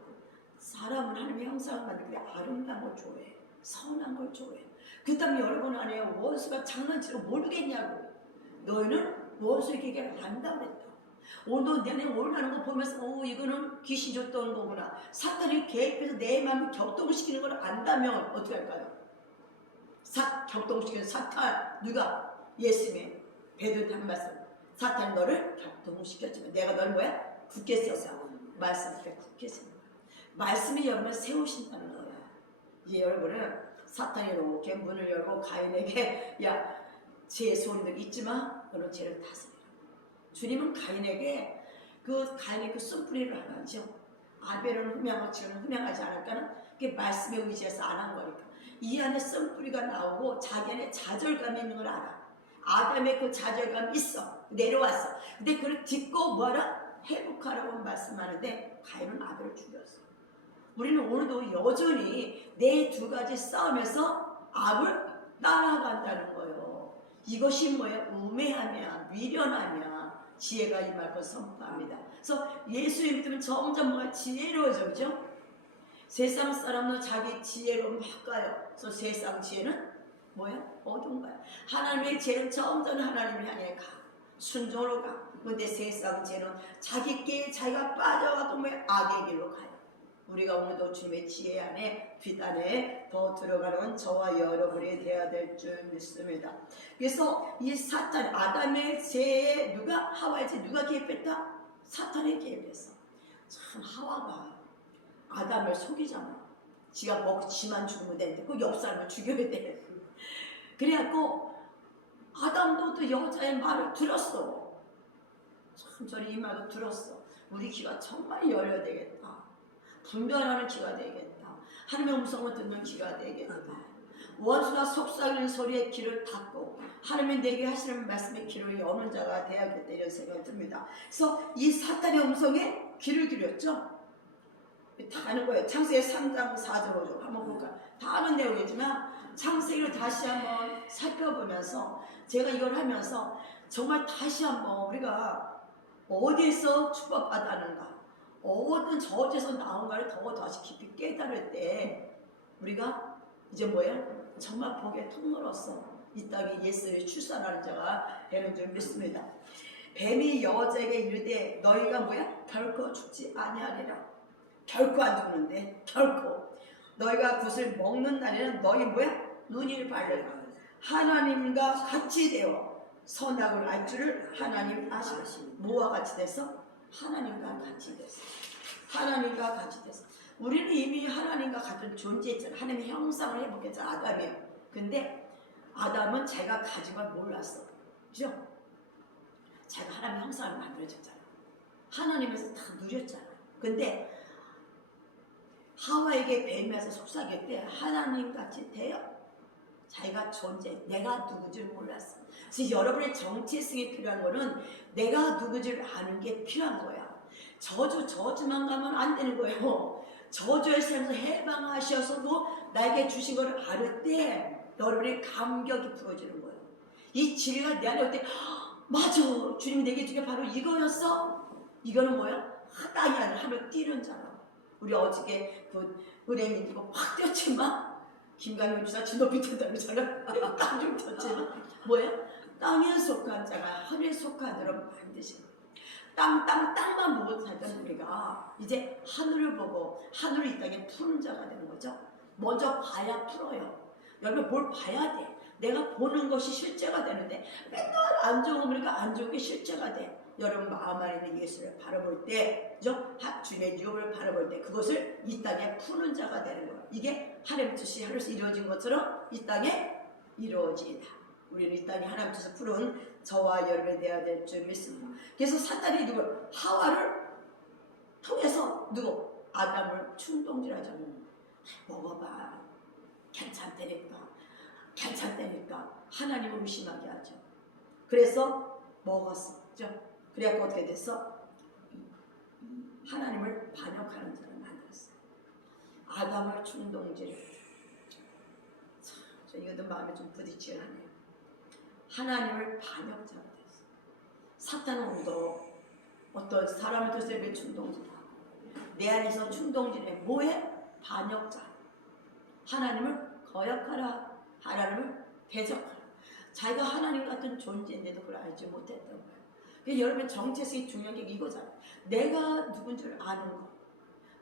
사람은 하나님의 형상을 만들고 아름다운 걸 좋아해. 선한 걸 좋아해. 그 다음에 여러분 안에 원수가 장난치러 모르겠냐고. 너희는 원수의 계획을 안다고 그랬다. 오늘 내내 올라가는 거 보면서 이거는 귀신 줬던 거구나. 사탄이 개입해서 내 마음을 격동을 시키는 걸 안다면 어떻게 할까요? 격동시키는 사탄 누가? 예수님의 베드로한테 한 말씀. 사탄이 너를 격동시켰지만 내가 너를 뭐야? 굳게 세워서 말씀을 굳게 세우는 거야. 말씀이 여러분을 세우신다는 거야. 이제 여러분은 사탄이 이렇게 문을 열고 가인에게 야 죄의 소리들 있지만 너는 죄를 다스려. 주님은 가인에게 가인의 그 쓴뿌리를 하나죠. 아벨은 흠양하고 지금은 흠양하지 않을까는 그게 말씀에 의지해서 안 한 거니까. 이 안에 쓴뿌리가 나오고 자기 안에 좌절감이 있는 걸 알아. 아담의 그 좌절감이 있어. 내려왔어. 근데 그걸 딛고 뭐하라? 회복하라고 말씀하는데 가인은 아벨을 죽였어. 우리는 오늘도 여전히 내 두 가지 싸움에서 악을 따라간다는 거예요. 이것이 뭐예요? 우매하냐, 미련하냐, 지혜가 임할 것 선포합니다. 그래서 예수를 믿으면 점점 뭔가 지혜로워져, 그죠? 세상 사람은 자기 지혜로 막 가요. 그래서 세상 지혜는 뭐야? 어두운 거야. 하나님의 지혜는 점점 하나님을 향해 가. 순종으로 가. 근데 세상 지혜는 자기께 자기가 빠져가고 악의 길로 가요. 우리가 오늘도 주님의 지혜 안에 빛 안에 더 들어가는 저와 여러분이 되어야 될 줄 믿습니다. 그래서 이 사탄 아담의 죄에 누가 하와의 죄 누가 개입했다? 사탄이 개입했어. 참 하와가 아담을 속이잖아. 지가 먹고 지만 죽으면 되는데 그 옆 사람을 죽여야 돼. 그래갖고 아담도 또 여자의 말을 들었어. 참 저는 이 말을 들었어. 우리 귀가 정말 열려야 되겠다. 분별하는 귀가 되겠다. 하나님의 음성을 듣는 귀가 되겠다. 원수가 속삭이는 소리에 귀를 닫고 하나님의 내게 하시는 말씀의 귀를 여는 자가 되어야겠다 이런 생각이 듭니다. 그래서 이 사탄의 음성에 귀를 기울였죠. 다 아는 거예요. 창세기 3장 4절 5절 한번 볼까요? 다 아는 내용이지만 창세기를 다시 한번 살펴보면서 제가 이걸 하면서 정말 다시 한번 우리가 어디에서 축복받았는가, 어떤 저주에서 나온가를 더 다시 깊이 깨달을 때 우리가 이제 뭐야? 정말 복의 통로로서 이 땅에 예수를 출산하는 자가 되는 줄 믿습니다. 뱀이 여자에게 이르되 너희가 뭐야? 결코 죽지 아니하리라. 결코 안 죽는데 결코 너희가 그것을 먹는 날에는 너희 뭐야? 눈이 밝으리라. 하나님과 같이 되어 선악을 알 줄을 하나님 아시고 뭐와 같이 돼서? 하나님과 같이 됐어. 하나님과 같이 됐어. 우리는 이미 하나님과 같은 존재했잖아. 하나님의 형상을 회복했잖아. 아담이요. 근데 아담은 자기가 가진 걸 몰랐어. 그죠? 자기가 하나님의 형상을 만들어졌잖아. 하나님에서 다 누렸잖아. 근데 하와에게 뱀에서 속삭일 때 하나님같이 되어 자기가 존재, 내가 누구줄 몰랐어. 그래서 여러분의 정체성이 필요한 거는 내가 누구줄 아는 게 필요한 거야. 저주만 가면 안 되는 거예요. 저주에서 해방하셔서도 나에게 주신 걸 알을 때 여러분의 감격이 부러지는 거예요. 이 지혜가 내 안에 올 때 맞아, 주님이 내게 준 게 바로 이거였어. 이거는 뭐야? 땅이 아니라 하늘 뛰는 자라. 우리 어저께 그 은행이 이거 확 뛰었지만 김강현 주사 진높이 뜬다는 자가 땅좀 떴지만 뭐야? 땅에 속한 자가 하늘에 속한 자로 반드시 땅만 보고 살던 우리가 이제 하늘을 보고 하늘을 이 땅에 푸는 자가 되는 거죠. 먼저 봐야 풀어요. 여러분 뭘 봐야 돼. 내가 보는 것이 실제가 되는데 맨날 안 좋은 거 보니까 안 좋은 게 실제가 돼. 여러분 마음 안에 있는 예수를 바라볼 때, 그죠? 주님의 유업을 바라볼 때 그것을 이 땅에 푸는 자가 되는 거예요. 이게 하나님 뜻이 하늘에서 이루어진 것처럼 이 땅에 이루어지다. 우리는 이 땅에 하나님 뜻을 푸는 저와 여러분이 되어야 될 줄 믿습니다. 그래서 사탄이 누구? 하와를 통해서 누구? 아담을 충동질하죠. 먹어봐. 괜찮다니까 하나님을 의심하게 하죠. 그래서 먹었어. 그죠? 그래갖고 어떻게 됐어? 하나님을 반역하는 자를 만들었어. 아담을 충동질. 참, 이것도 마음에 좀 부딪히하네요. 하나님을 반역자가 됐어. 사탄은 오늘도 어떤 사람을 뜻을 충동질하고 내 안에서 충동질해 뭐해? 반역자. 하나님을 거역하라. 하나님을 대적하라. 자기가 하나님 같은 존재인데도 그걸 알지 못했던 거예요. 그러니까 여러분 정체성이 중요한 게 이거잖아요. 내가 누군 줄 아는 거.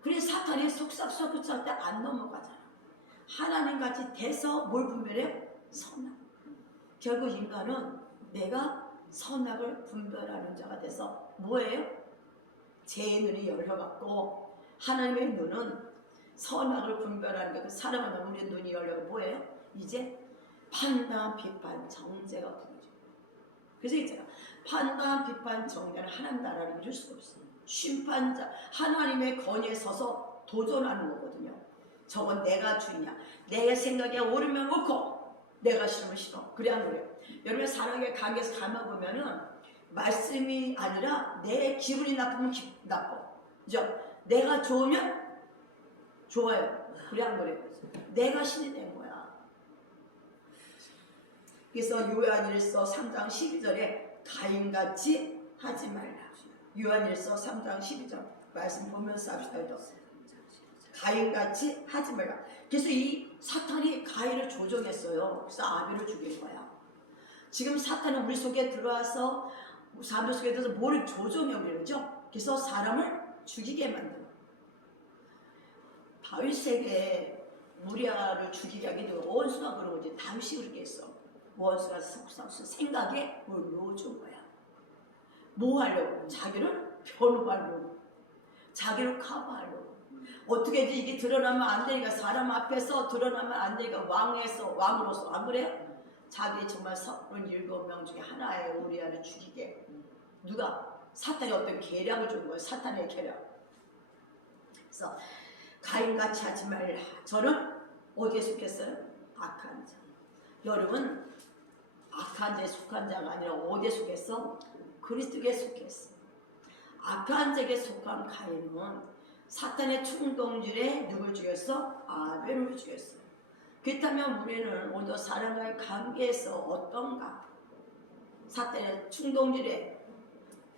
그래서 사탄이 속삭할 때 안 넘어가잖아. 하나님같이 돼서 뭘 분별해요? 선악. 결국 인간은 내가 선악을 분별하는 자가 돼서 뭐예요? 제 눈이 열려갖고 하나님의 눈은 선악을 분별하는 게 그 사랑하는 우리의 눈이 열려고 뭐예요? 이제 판단, 비판, 정죄가 부러져. 그래서 있잖아. 판단, 비판, 정죄는 하나님 나라를 이룰 수가 없어요. 심판자, 하나님의 건의에 서서 도전하는 거거든요. 저건 내가 주냐. 내 생각에 옳으면 옳고 내가 싫으면 싫어. 그래야 그래요. 여러분 사랑의 관계에서 가만보면은 말씀이 아니라 내 기분이 나쁘면 나빠. 그죠? 내가 좋으면 좋아요. 그래 안 그래? 내가 신이 된 거야. 그래서 요한일서 3장 12절에 가인같이 하지 말라. 요한일서 3장 12절 말씀 보면서 합시다. 가인같이 하지 말라. 그래서 이 사탄이 가인을 조종했어요. 그래서 아벨을 죽인 거야. 지금 사탄은 우리 속에 들어와서 사람들 속에 들어서 뭐를 조종해 우리죠. 그래서 사람을 죽이게 만들어. 다윗에게 무리아를 죽이게 하기도 원수가 그런 거지. 다윗이 그렇게 했어. 원수가 생각에 뭘 넣어준 거야. 뭐 하려고? 자기를 변호하려고, 자기를 커버하려고. 어떻게든 이게 드러나면 안 되니까, 사람 앞에서 드러나면 안 되니까 왕으로서 안 그래요? 자기 정말 37명 중에 하나의 우리아를 죽이게. 누가? 사탄이 어떤 계략을 준 거예요. 사탄의 계략. 그래서 가인같이 하지 말라. 저는 어디에 속했어요? 악한 자. 여러분 악한 자에 속한 자가 아니라 어디에 속했어? 그리스도에 속했어. 악한 자에게 속한 가인은 사탄의 충동질에 누굴 죽였어? 아벨을 죽였어. 그렇다면 우리는 오늘 사람과의 관계에서 어떤가? 사탄의 충동질에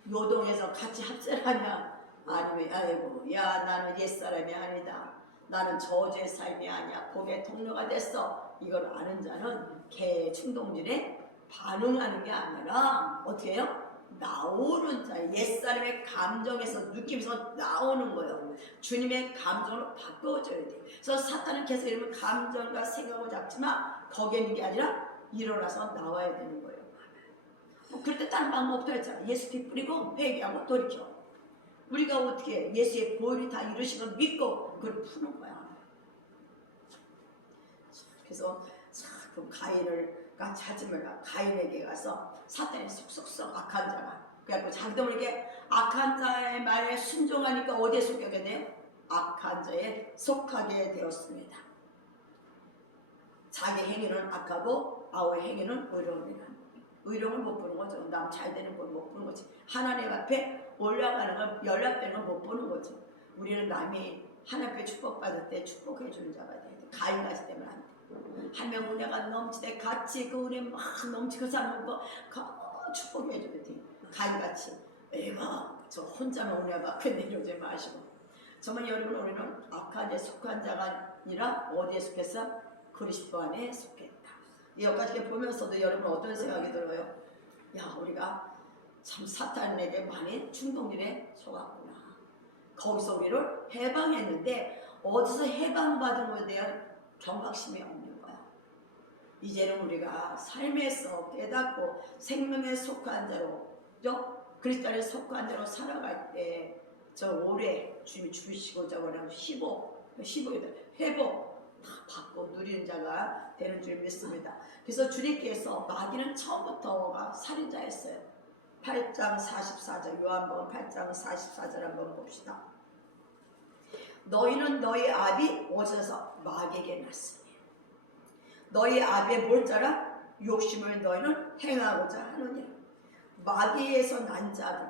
요동해서 같이 합세하냐? 아니면 아이고 야 나는 옛사람이 아니다. 나는 저주의 삶이 아니야. 복의 통로가 됐어. 이걸 아는 자는 개의 충동질에 반응하는 게 아니라 어떻게 해요? 나오는 자, 옛사람의 감정에서 느낌에서 나오는 거예요. 주님의 감정으로 바꿔줘야 돼. 그래서 사탄은 계속 이러면 감정과 생각을 잡지만 거기에 있는 게 아니라 일어나서 나와야 되는 거예요. 그럴 때 다른 방법도 했잖아. 예수 피 뿌리고 회개하고 돌이켜. 우리가 어떻게 예수의 보혈이 다 이루신 걸 믿고 그걸 푸는 거야. 그래서 그 가인을 같이 하지 말라. 가인에게 가서 사탄이 속속속 악한 자가 그래갖고 자기도 모르게 악한 자의 말에 순종하니까 어디에 속하게 돼요? 악한 자에 속하게 되었습니다. 자기 행위는 악하고 아우의 행위는 의로움이라. 의로움을 못 보는 거죠. 남 잘 되는 걸 못 보는 거지. 하나님 앞에 올라가는 걸, 연락되는 걸 못 보는 거죠. 우리는 남이 하나님 앞에 축복받을 때 축복해 주는 자가 돼야 돼. 가인같이 되면 안 돼. 한 명 은혜가 넘치되 같이 그 은혜 막 넘치고 사는 거 축복해 줘야 돼. 가인같이. 에이가 저 혼자만 은혜가 근데 이러지 마시고. 정말 여러분 우리는 악한 데 속한 자가 아니라 어디에 속했어? 그리스도 안에 속했다. 여기까지 보면서도 여러분 어떤 생각이 들어요? 야 우리가 참 사탄에게 많이 충동질에 속았구나. 거기서 우리를 해방했는데 어디서 해방받은 것에 대한 경각심이 없는 거야. 이제는 우리가 삶에서 깨닫고 생명에 속한 자로 그리스도 안에 속한 자로 살아갈 때 저 올해 주님이 주시고자 원하는 회복 다 받고 누리는 자가 되는 줄 믿습니다. 그래서 주님께서 마귀는 처음부터가 살인자였어요. 8장 44절 요한복음 8장 44절 한번 봅시다. 너희는 너희 아비 오셔서 마귀에게 났으니 너희 아비의 몰자라 욕심을 너희는 행하고자 하느니라. 마귀에서 난 자들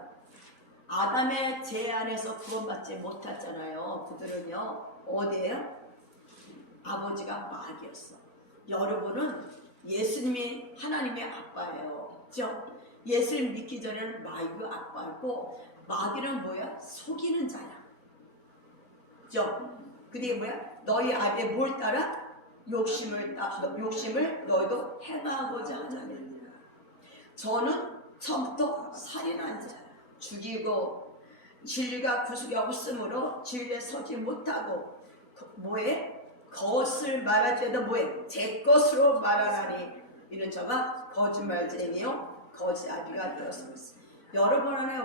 아담의 죄 안에서 구원받지 못했잖아요. 그들은요 어디에요? 아버지가 마귀였어. 여러분은 예수님이 하나님의 아빠예요. 그죠? 예수를 믿기 전에는 마귀가 아빠고 마귀는 뭐야? 속이는 자야. 그죠? 그게 뭐야? 너희 아비의 뭘 따라? 욕심을 너희도 행하고자 하느니라. 저는 처음부터 살인한 자, 죽이고 진리가 구속이 없으므로 진리에 서지 못하고 뭐해? 것을 말할 때도 뭐해? 제 것으로 말하나니 이런 저가 거짓말쟁이요 거짓 아비가 되었습니다. 여러분 안에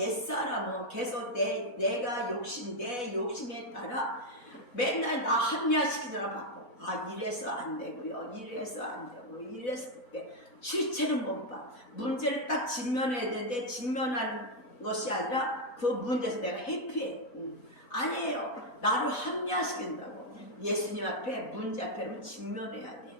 옛사람은 계속 내가 내 욕심에 따라 맨날 나 합리화시키느라 바빠. 이래서 안 되고요. 이래서 안 되고 이래서 실체는 못 봐. 문제를 딱 직면해야 되는데 직면한 것이 아니라 그 문제에서 내가 회피해. 아니에요. 나를 합리화시킨다고. 예수님 앞에 문제 앞에는 직면해야 돼.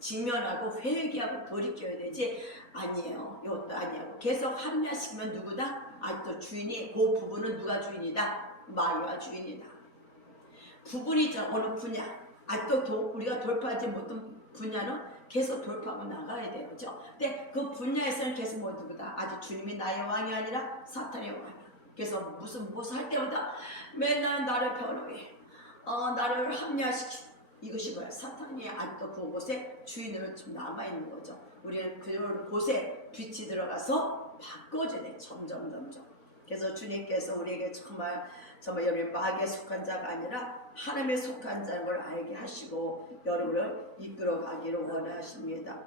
직면하고 회개하고 돌이켜야 되지. 아니에요. 이것도 아니에요. 계속 합리화시키면 누구다? 아직도 주인이, 그 부분은 누가 주인이다? 마귀가 주인이다. 부분이죠. 어느 분야. 아직도 우리가 돌파하지 못한 분야는 계속 돌파하고 나가야 돼요. 그죠? 근데 그 분야에서는 계속 뭐 누구다? 아직 주님이 나의 왕이 아니라 사탄의 왕이야. 그래서 무엇을 할 때마다 맨날 나를 변호해. 나를 합리화시키고. 이것이 뭐야? 사탄이 아직도 그곳에 주인으로 좀 남아있는 거죠. 우리는 그런 곳에 빛이 들어가서 바꿔줘야 돼. 점점. 그래서 주님께서 우리에게 정말 여러분 마귀에 속한 자가 아니라 하나님에 속한 자인 걸 알게 하시고 여러분을 이끌어 가기를 원하십니다.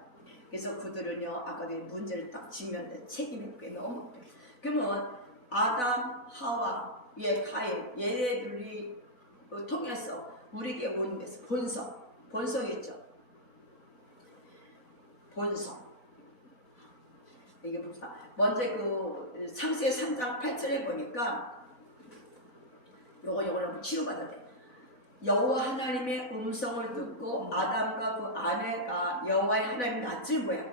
그래서 그들은요, 아까도 문제를 딱 직면된 책임이 꽤 너무 커요. 그러면 아담, 하와, 가인, 얘네들이 통해서 우리에게 온 것은 본성이 있죠. 본성. 이게 무슨 먼저 그 창세기 3장 8절에 보니까 요거를 한번 치유받아야 돼. 여호와 하나님의 음성을 듣고 아담과 그 아내가 여호와의 하나님 낯을 뭐야?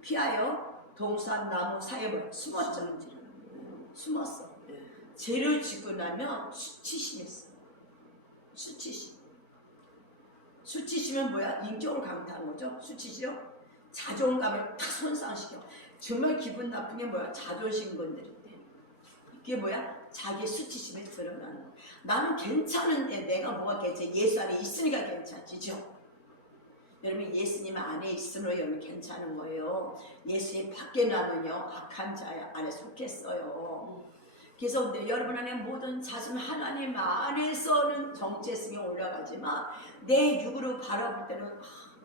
피하여 동산 나무 사이에 뭐야? 숨었죠. 숨었어. 죄를 짓고 나면 수치심이 있어. 수치심은 뭐야? 인격을 강타하는 거죠. 수치죠. 자존감을 탁 손상시켜. 정말 기분 나쁜 게 뭐야? 자존심 건드린데. 이게 뭐야? 자기 수치심이 드러나는 거야. 나는 괜찮은데 내가 뭐가 괜찮아? 예수 안에 있으니까 괜찮지죠. 여러분 예수님 안에 있으면 여러분 괜찮은 거예요. 예수님 밖에 나면요 악한 자 안에 속했어요. 그래서 여러분 안에 모든 자신 하나님 안에서는 정체성이 올라가지만 내 육으로 바라볼 때는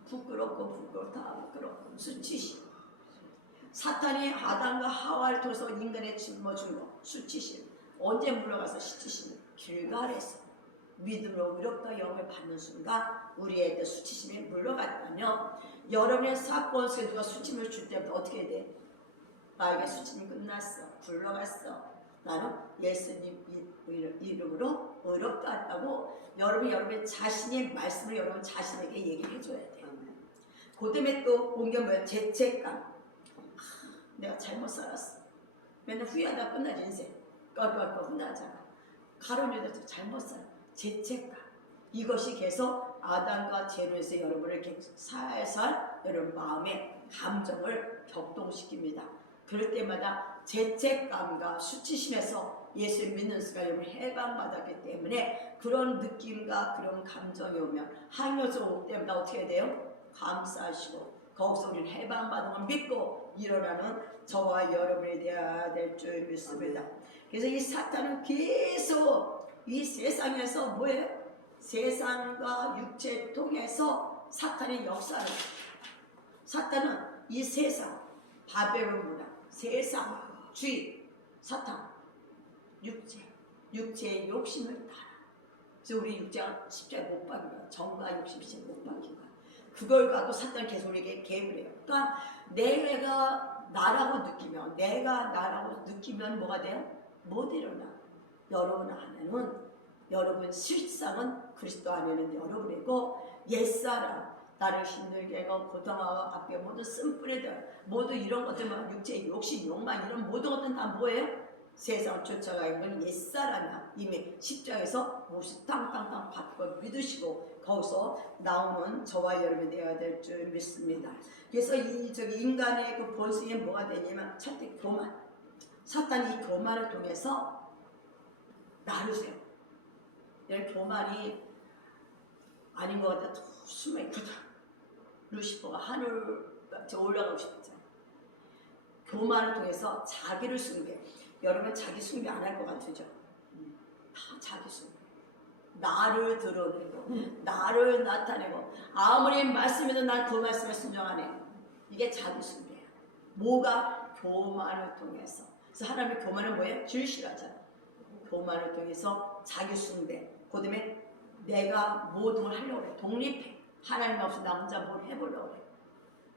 부끄럽고 다 부끄럽고 수치심. 사탄이 아담과 하와를 통해서 인간에 짊어진 거 수치심. 언제 물러가서 수치심? 길갈에서 믿음으로 의롭다 영을 받는 순간 우리의 수치심이 물러갔다면 여러분의 사건 속에 누가 수치심을 줄 때부터 어떻게 해야 돼? 나에게 수치심이 끝났어. 굴러갔어. 나는 예수님 이름으로 의롭다 했다고 여러분의 자신의 말씀을 여러분 자신에게 얘기해 줘야 돼요. 그 다음에 또 온 게 뭐야? 죄책감. 내가 잘못 살았어. 맨날 후회하다 끝나지 인생. 껄껄껄 혼나잖아. 가론유다도 잘못 살아. 죄책감. 이것이 계속 아담과 제로에서 여러분을 살살 여러분 마음의 감정을 격동시킵니다. 그럴 때마다 죄책감과 수치심에서 예수를 믿는 순간 여러분 해방받았기 때문에 그런 느낌과 그런 감정이 오면 하나님께서 올 때마다 어떻게 해야 돼요? 감사하시고 거기서 우리는 해방받은 걸 믿고 일어나는 저와 여러분이 되어야 될 줄 믿습니다. 그래서 이 사탄은 계속 이 세상에서 뭐예요? 세상과 육체를 통해서 사탄의 역사를 사탄은 이 세상 바벨론 문화 세상 주의 사탄 육체의 욕심을 따라 그래서 우리 육체가 십자가에 못 박힌 거야. 정과 욕심 십자가에 못 박힌 거야. 그걸 갖고 사탄은 계속 우리에게 개입을 해요. 그러니까 내가 나라고 느끼면 뭐가 돼요? 못 일어나. 여러분 안에는 여러분 실상은 그리스도 안에는 여러분이고 옛사람 나를 힘들게 하고 고통하고 앞에 모든 쓴뿌리들 모두 이런 것들만 육체의 욕심 욕망 이런 모든 것들은 다 뭐예요? 세상을 쫓아가 있는 옛사람이야. 이미 십자가에서 몹시 땅땅땅 받고 믿으시고 거기서 나오는 저와 여러분이 되어야 될 줄 믿습니다. 그래서 인간의 그 본성이 뭐가 되냐면 첫째 교만. 사탄이 이 교만을 통해서 나를 세워. 이런 교만이 아닌 것 같아. 숨어있거든. 루시퍼가 하늘까지 올라가고 싶었잖아. 교만을 통해서 자기를 숭배. 여러분 자기 숭배 안 할 것 같으죠? 다 자기 숭배. 나를 드러내고 나를 나타내고 아무리 말씀해도 난 그 말씀에 순종하네. 이게 자기 숭배야. 뭐가? 교만을 통해서. 그래서 하나님의 교만은 뭐예요? 질식하잖아. 교만을 통해서 자기 숭배. 그 다음에 내가 모든 걸 하려고 그래. 독립해. 하나님 없이 나 혼자 뭘 해보려고 그래.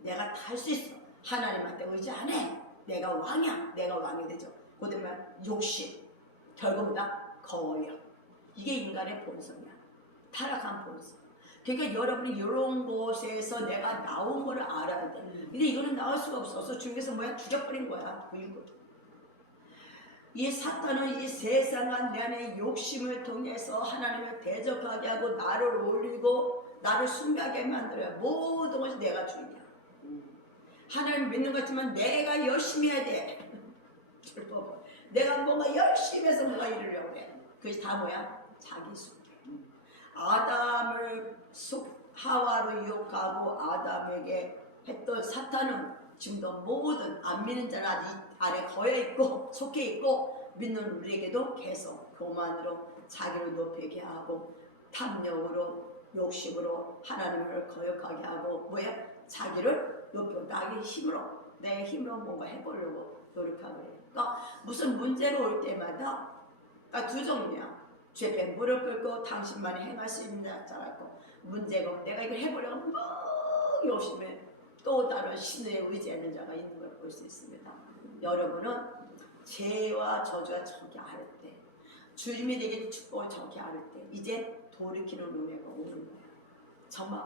내가 다 할 수 있어. 하나님한테 의지 안 해. 내가 왕이야. 내가 왕이 되죠. 그 다음에 욕심. 결국 다 거역. 이게 인간의 본성이야. 타락한 본성. 그러니까 여러분이 이런 곳에서 내가 나온 거를 알아야 돼. 근데 이거는 나올 수가 없어서 주님께서 뭐야? 죽여버린 거야. 이 사탄은 이 세상한 내 안에 욕심을 통해서 하나님을 대적하게 하고 나를 올리고 나를 숭배하게 만들어요. 모든 것이 내가 주인이야. 하나님 믿는 것 같지만 내가 열심히 해야 돼. 내가 뭔가 열심히 해서 뭔가 이루려고 해. 그것이 다 뭐야? 자기 숭배. 아담을 하와로 유혹하고 아담에게 했던 사탄은 지금도 모든 안 믿는 자는 이 안에 거여있고 속해있고 믿는 우리에게도 계속 교만으로 자기를 높이게 하고 탐욕으로 욕심으로 하나님을 거역하게 하고 뭐야? 자기를 높여 나의 힘으로 내 힘으로 뭔가 해보려고 노력하고 그래. 그러니까 무슨 문제가 올 때마다 그러니까 두 종류야. 죄에 무릎 꿇고 당신만이 행할 수 있는 자라고 문제가 오면 내가 이걸 해보려고 막 욕심에 또 다른 신의 의지하는 자가 있는 걸 볼 수 있습니다. 여러분은 죄와 저주가 저기 아를 때 주님이 내게 축복을 저기 아를 때 이제 돌이키는 은혜가 오는 거예요. 정말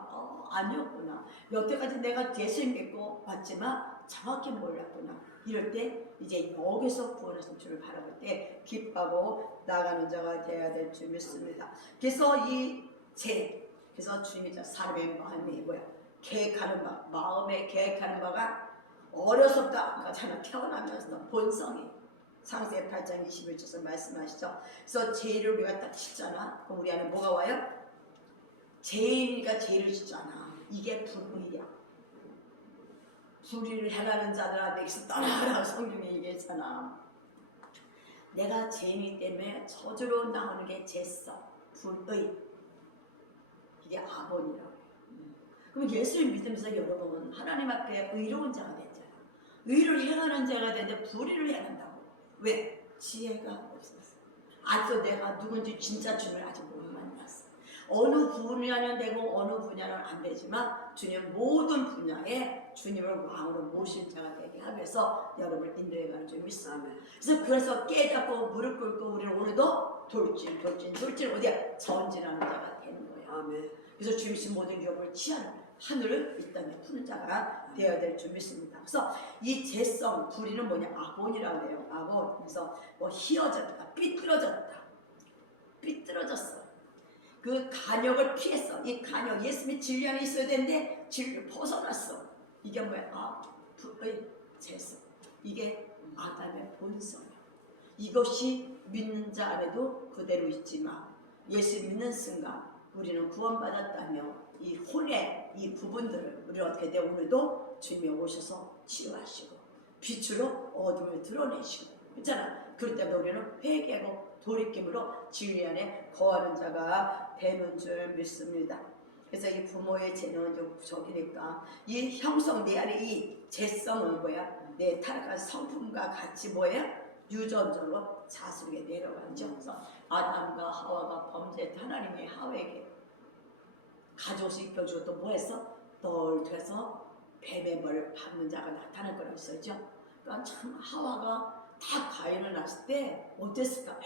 아니었구나. 여태까지 내가 예수 믿고 왔지만 정확히 몰랐구나. 이럴 때 이제 여기서 구원하신 주를 바라볼 때 기뻐하고 나가는 자가 되어야 될 줄 믿습니다. 그래서 이 죄, 그래서 주님이 사람의 마음이 뭐야? 계획하는 바, 마음에 계획하는 바가 어려서부터 아까 저는 태어나면서 본성이 창세기 8장 21절에서 말씀하시죠. 그래서 죄를 우리가 딱 짓잖아. 그럼 우리 안에 뭐가 와요? 죄인이가 죄를 짓잖아. 이게 불의야. 불의를 행하는 자들아 내게서 떠나가라고 성경이 얘기했잖아. 내가 죄인이기 때문에 저주로 나오는 게 죄성, 불의. 이게 아본이라고 해요. 그럼 예수를 믿으면서 여러분은 하나님 앞에 의로운 자가 됐잖아. 의를 행하는 자가 되는데 불의를 행한다고. 왜? 지혜가 없었어. 아직도 내가 누군지 진짜 주님을 아직 못 만났어. 어느 분야는 되고 어느 분야는 안 되지만 주님 모든 분야에 주님을 왕으로 모실 자가 되게 하기 위해서 여러분을 인도해가는 줄 믿습니다. 그래서 깨닫고 무릎 꿇고 우리는 오늘도 돌진 어디야? 전진하는 자가 되는 거예요. 아멘. 그래서 주님신 모든 유혹을 취하는 하늘을 이 땅에 푸는 자가 되어야 될 줄 믿습니다. 그래서 이 죄성, 불의는 뭐냐? 아본이라고 해요. 아본. 그래서 뭐 휘어졌다, 삐뚤어졌어. 그 간역을 피했어. 이 간역, 예수님이 진리 안에 있어야 되는데 진리를 벗어났어. 이게 뭐야? 불의 죄성. 이게 아담의 본성이야. 이것이 믿는 자 안에도 그대로 있지만 예수 믿는 순간 우리는 구원받았다며 이 혼의 이 부분들을 우리 어떻게 돼? 오늘도 주님이 오셔서 치유하시고 빛으로 어둠을 드러내시고 그렇잖아. 그럴 때문에 우리는 회개하고 돌이킴으로 진리 안에 거하는 자가 되는 줄 믿습니다. 그래서 이 부모의 죄는 저기니까 이 형성 내 안에 이 죄성은 뭐야? 내 타락한 성품과 같이 뭐야? 유전적으로 자수에 내려가죠. 그래서 아담과 하와가 범죄했던 하나님의 하와에게 가져오서 입혀주고 또 뭐했어? 널돼서 뱀의 벌을 받는 자가 나타날 거라고 했었죠. 그러니까 참 하와가 다 가인을 낳았을 때 어땠을까? 야,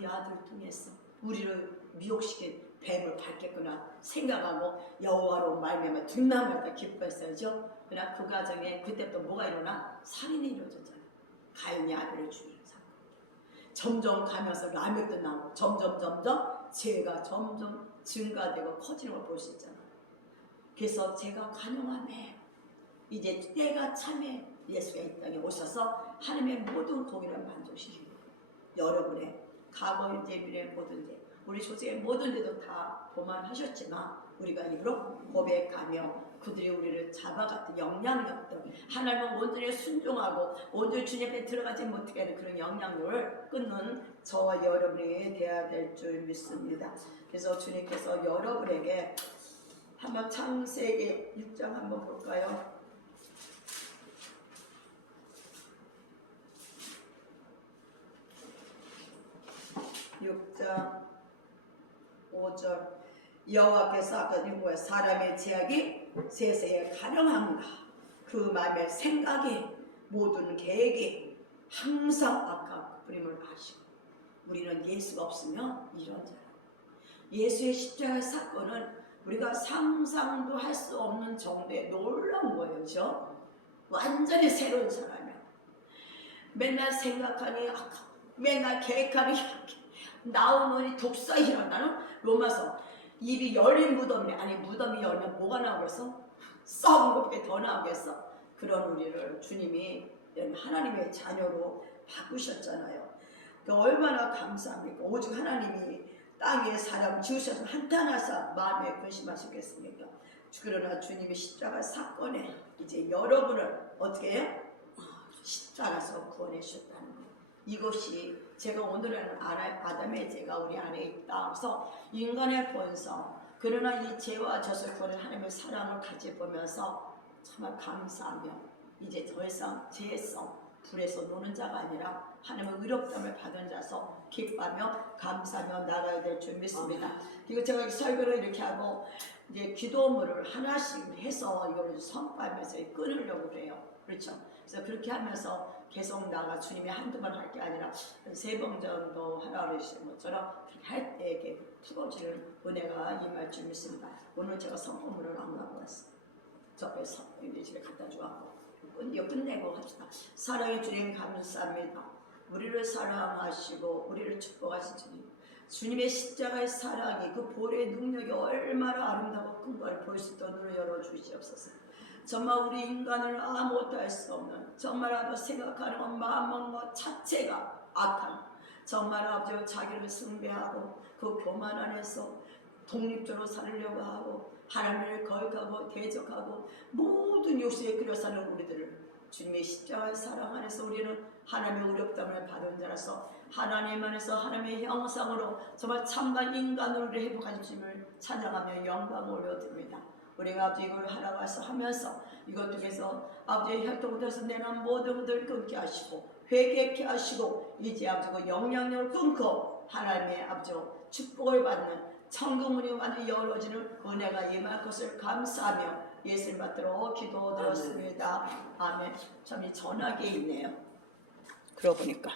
이 아들 통해서 우리를 미혹시킨 뱀을 밟겠구나 생각하고 여호와로 말미암아 뒷날마다 기뻐했어야죠. 그러나 그 과정에 그때부터 뭐가 일어나? 살인이 이루어졌잖아. 가인이 아들을 죽이는 사건. 점점 가면서 라멕도 나오고 점점 죄가 점점 증가되고 커지는 걸 볼 수 있잖아. 그래서 제가 간용하네. 이제 때가 참에 예수가 이 땅에 오셔서 하나님의 모든 공의를 만족시키고 여러분의 과거, 현재, 미래 모든 데 우리 조직의 모든 데도 다 보만하셨지만 우리가 입으로 고백하며 그들이 우리를 잡아갔던 영향력들 하나님은 온전히 순종하고 온전히 주님 앞에 들어가지 못하게 하는 그런 영향력을 끊는 저와 여러분이 되어야 될 줄 믿습니다. 그래서 주님께서 여러분에게 한번 창세기 6장 한번 볼까요? 6장 5절 여호와께서 아까 뭐야? 사람의 죄악이 세세에 가령한가 그 마음의 생각이 모든 계획이 항상 악한 뿌림을 아시고 우리는 예수가 없으면 이런 자라. 예수의 십자가 사건은 우리가 상상도 할 수 없는 정도의 놀라운 거예요. 그렇죠? 완전히 새로운 사람이야. 맨날 생각하니 맨날 계획하니 나오는 독사 일어나는 로마서 입이 열린 무덤이 아니 무덤이 열면 뭐가 나오겠어? 썩은 것밖에 더 나오겠어? 그런 우리를 주님이 하나님의 자녀로 바꾸셨잖아요. 그러니까 얼마나 감사합니까? 오직 하나님이 땅에 사람 지으셔서 한탄하사 마음에 근심하셨겠습니까? 그러나 주님의 십자가 사건에 이제 여러분을 어떻게 해요? 십자가에서 구원해 주셨다는 거예요. 이것이 제가 오늘은 아담의 죄가 우리 안에 있다. 그래서 인간의 본성, 그러나 이 죄와 젖을 구원한 하나님의 사랑을 같이 보면서 정말 감사하며 이제 더 이상 죄성, 불에서 노는 자가 아니라 하나님의 의롭다함을 받은 자서 기뻐하며 감사하며 나가야 될 줄 믿습니다. 그리고 제가 설교를 이렇게 하고 이제 기도문을 하나씩 해서 이걸 선포하면서 끊으려고 그래요. 그렇죠? 그래서 그렇게 하면서 계속 나가 주님이 한두 번 할 게 아니라 3번 정도 하라 그러신 것처럼 그렇게 할 때 이렇게 풀어지는 은혜가 임할 줄 믿습니다. 오늘 제가 선포문을 안 갖고 왔어요. 저에 이제 집에 갖다 주고 이거 끝내고 합시다. 사랑의 주님 감사합니다. 우리를 사랑하시고 우리를 축복하신 주님, 주님의 십자가의 사랑이 그 보혈의 능력이 얼마나 아름다고 큰 걸 볼 수 있도록 눈을 열어주시옵소서. 정말 우리 인간을 아무것도 할 수 없는, 정말 아버지 생각하는 것, 마음 먹는 것 자체가 악한, 정말 아버지 자기를 숭배하고 그 교만 안에서 독립적으로 살려고 하고 하나님을 거역하고 대적하고 모든 욕심에 끌려 사는 우리들을 주님의 십자가의 사랑 안에서 우리는 하나님의 의롭다함을 받은 자라서 하나님 안에서 하나님의 형상으로 정말 참된 인간으로 회복하신 주님을 찬양하며 영광을 올려드립니다. 우리가 아버지 이걸 하나가서 하면서 이것 중에서 아버지의 혈통부터서 내는 모든 것들을 끊게 하시고 회개케 하시고 이제 아버지 그 영향력을 끊고 하나님의 아버지 축복을 받는 천국문이 완전히 열어지는 은혜가 임할 것을 감사하며 예수님 받들어 기도드렸습니다. 아멘. 참 이 전화기에 있네요. 그러고 보니까.